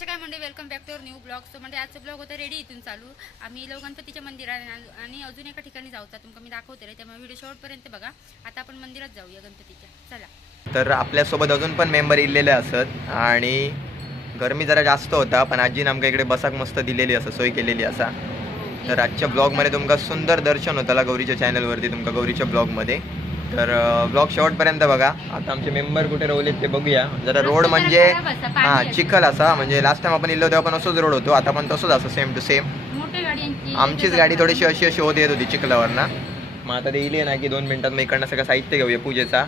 कशा काय म्हणजे welcome back to new blog. So म्हणजे आजचं ब्लॉग होतं रेडी इथून चालू. आम्ही गणपतीच्या मंदिरात आणि अजून एका ठिकाणी जाऊचा तुमका मी दाखवते रे, त्यामुळे व्हिडिओ शेवटपर्यंत बघा. आता आपण मंदिरात जाऊया गणपतीच्या. चला. तर आपल्यासोबत अजून पण मेंबर इलेले असत आणि गरमी जरा जास्त होता, पण आजीनं आमच्या इकडे बसाक मस्त दिलेली असं सोय केलेली असा. तर आजच्या ब्लॉगमध्ये तुमका सुंदर दर्शन होताला गौरीच्या चॅनलवरती, तुमका गौरीच्या ब्लॉगमध्ये. तर ब्लॉग शेवटपर्यंत बघा. आता आमचे मेंबर कुठे रवलेत ते बघूया. जरा रोड म्हणजे चिखल असा, म्हणजे लास्ट टाइम आपण इल्लो तेव्हा पण असंच रोड होतो, आता पण तसंच असं सेम टू सेम. आमचीच गाडी थोडीशी अशी अशी होत येत होती चिखलावर ना. मग आता ते इले ना की 2 मिनिटात मग इकडनं सगळं साहित्य घेऊया पूजेचा.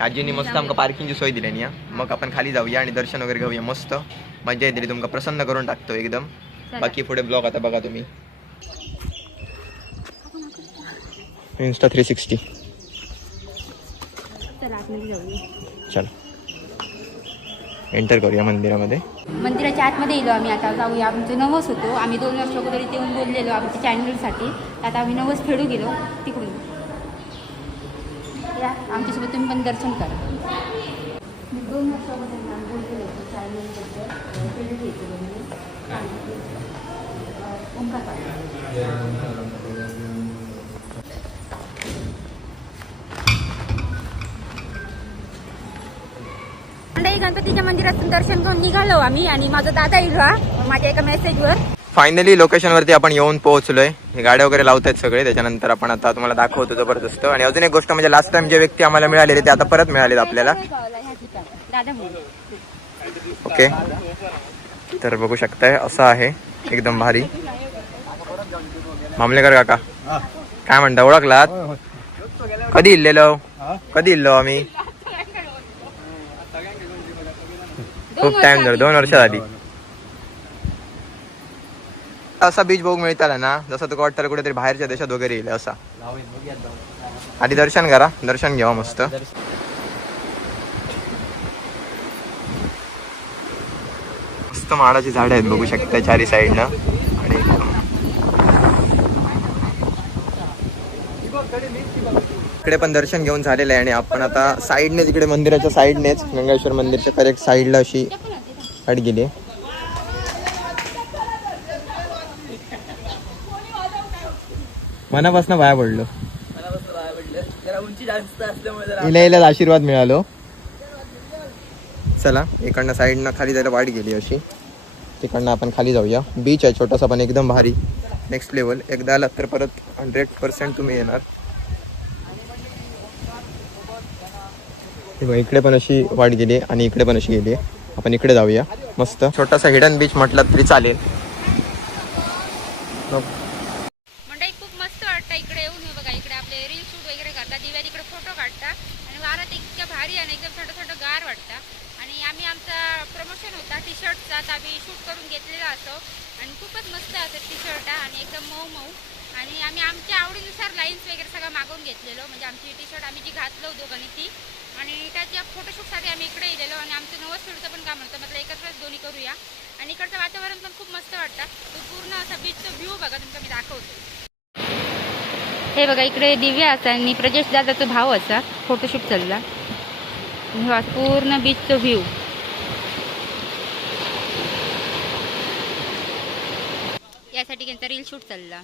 आजीनी मस्त आमका पार्किंगची सोय दिली या. मग आपण खाली जाऊया आणि दर्शन वगैरे घेऊया. मस्त मजा येते, तुमका प्रसन्न करून टाकतो एकदम. बाकी पुढे ब्लॉग आता बघा तुम्ही. Insta 360. चला एंटर करूया मंदिरामध्ये. मंदिराच्या आतमध्ये येलो आम्ही. आता जाऊया. आमचं नवस होतो. आम्ही 2 वर्ष अगोदर इथे येऊन बोललेलो आमच्या चॅनलसाठी. आता आम्ही नवस फेडू गेलो तिकडून. या आमच्यासोबत तुम्ही पण दर्शन करा. मी 2 वर्ष अगोदर बोललेलो चॅनलबद्दल फेडू घेतो गणपतीच्या मंदिरातून दर्शन घेऊन निघालो आम्ही आणि माझा दादा येईल माझ्या एका मेसेजवर. फायनली लोकेशन वरती आपण येऊन पोहोचलोय. हे गाड्या वगैरे लावतायत सगळे. त्याच्यानंतर आपण आता तुम्हाला दाखवतो जबरदस्त. आणि अजून एक गोष्ट म्हणजे लास्ट टाइम जे व्यक्ती आम्हाला मिळालेले ते आता परत मिळालेत आपल्याला. ओके, तर बघू शकताय असं आहे एकदम भारी. मामलेकर काका काय म्हणता, ओळखलात? कधी इल्लेलो आम्ही? खूप टाइम झाला, 2 वर्ष झाली. असा बीच बघू मिळताला ना जसं तुका वाटतं कुठेतरी बाहेरच्या देशात वगैरे येईल असा. आधी दर्शन करा, दर्शन घ्यावा मस्त. मस्त माडाची झाडं आहेत बघू शकता चारी साईडनं. आणि इकडे पण दर्शन घेऊन झालेलं आहे आणि आपण आता साईडने तिकडे मंदिराच्या साईडनेच गंगाश्वर मंदिरच्या करेक्ट साईडला अशी गाडी गेली. मनापासून बाया पडलो. इला आशीर्वाद मिळालो. चला इकडनं साईडनं खाली जायला वाट गेली अशी. तिकडनं आपण खाली जाऊया. बीच आहे छोटासा पण एकदम भारी, नेक्स्ट लेवल. एकदा आलात तर परत 100% तुम्ही येणार. इकडे पण अशी वाट गेली आणि इकडे पण अशी गेली. आपण इकडे जाऊया. मस्त छोटासा हिडन बीच म्हटलं तरी चालेल. मंडळी खूप मस्त वाटतं इकडे येऊन. बघा इकडे आपले रील शूट वगैरे करतात, दिव्या तिकडे फोटो काढतात आणि वारात इतक्या भारी आणि एकदम छोटं छोटं गार वाटतं. आणि आम्ही आमचा प्रमोशन होता टी शर्टचा, आम्ही शूट करून घेतलेला असतो आणि खूपच मस्त असतात टी शर्ट आणि एकदम मऊ मऊ. आणि आम्ही आमच्या आवडीनुसार लाईन्स वगैरे सगळं मागवून घेतलेलो. म्हणजे आमची टी शर्ट आम्ही जी घातलो दोघांनी ती, आणि त्याच्या फोटोशूटसाठी आम्ही इकडे गेलेलो. आणि आमचं नवस फेडूचं पण काम होतं, म्हटलं एकत्रच दोन्ही करूया. आणि इकडचं वातावरण पण खूप मस्त वाटतं. तो पूर्ण असा बीचचा व्ह्यू बघा तुमचा मी दाखवतो. हे बघा इकडे दिव्या असा आणि प्रजेश दादाचा भाव असा फोटोशूट चालला. पूर्ण बीचचा व्ह्यू. यासाठी त्यांचा रील शूट चालला.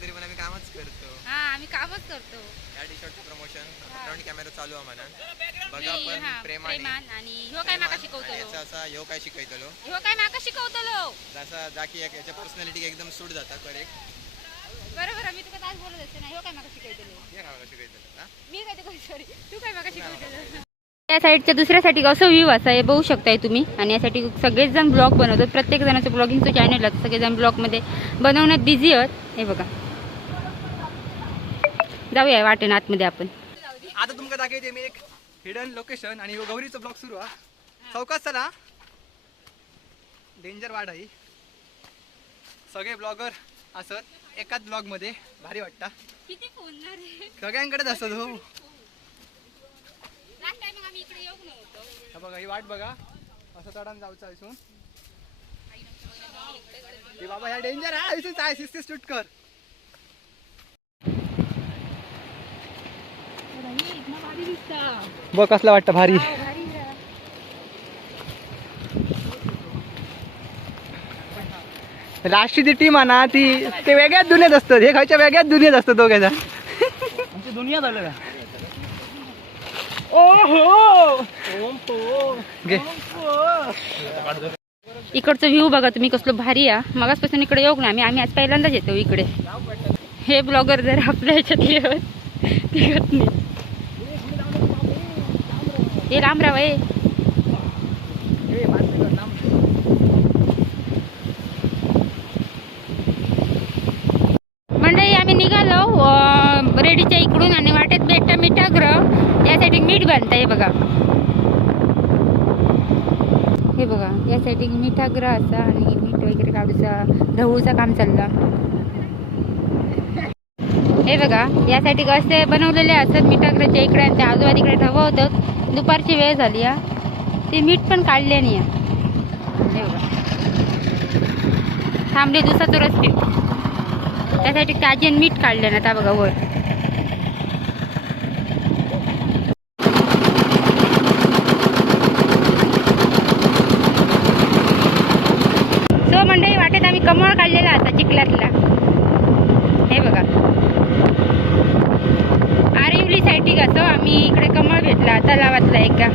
तरी पण आम्ही कामच करतो. आम्ही कामच करतो. या टी शर्टचं प्रमोशन फ्रंट कॅमेरा चालू आहे म्हणा. बघा पण प्रेमान आणि ह्यो काय माका शिकवतो, असा ह्यो काय शिकवतलो, ह्यो काय माका शिकवतलो. जसा जाकी याच्या पर्सनॅलिटी एकदम सूट जाता. करेक्ट, बरोबर. मी तुका आज बोलत असते ना, ह्यो काय माका शिकवतलो. मी काय तुका सॉरी, तू काय माका शिकवतलो. या साईडच्या दुसऱ्या साईड असं व्ह्यू असा आहे बघू शकताय तुम्ही. आणि यासाठी सगळेच जण ब्लॉग बनवतात. प्रत्येक जणाचं ब्लॉगिंगचं चॅनल आहे, सगळेजण ब्लॉगमध्ये बनवण्यात बिझी आहेत. हे बघा जाऊया वाटेन आतमध्ये आपण. आता तुमका दाखवते मी एक हिडन लोकेशन आणि गौरीचं ब्लॉग सुरू आहे. चौकात चला, डेंजर वाढ आहे. सगळे ब्लॉगर असत एकाच ब्लॉग मध्ये, भारी वाटतं. किती फोन सगळ्यांकडेच असत. हो हा बघा ही वाट बघा असं चढान जाऊचा इथून हे बाबा ह्या डेंजर आहे इथून काय शिस्ती शूट कर बघ कसला वाटतं भारी राष्ट्रीय टीम आहे ना ती ते वेगळ्याच दुनियेत असतात हे खायच्या वेगळ्याच दुनियेत असतात दोघे जण आमची दुनिया झालं का इकडचं व्ह्यू बघा तुम्ही कसलं भारी आहे. मगाचपासून इकडे येऊ ना आम्ही आज पहिल्यांदाच येतो इकडे. हे ब्लॉगर जर आपल्या ह्याच्यातले निघत नाही. हे रामराव आहे. मंडळी आम्ही निघालो रेडीच्या इकडून आणि वाटेत भेटता मिठागृह यासाठी मीठ बांधताय बघा. हे बघा या साईड मिठागृह असा आणि मीठ वगैरे काढूचा ढवळूचा काम चालला. हे बघा यासाठी असे बनवलेले असतात मिठागृहाच्या इकडे आणि त्या आजूबाजू इकडे ढवं होतं. दुपारची वेळ झाली ते मीठ पण काढले नाही. हे बघा थांबले दुसरा रस्ते त्यासाठी ताजी मीठ काढले ना. आता बघा वर मंडळी वाटेत आम्ही कमळ काढलेला आता चिखलातला. हे बघा आरिवली साईटिक असो आम्ही इकडे कमळ भेटला तलावातला एका.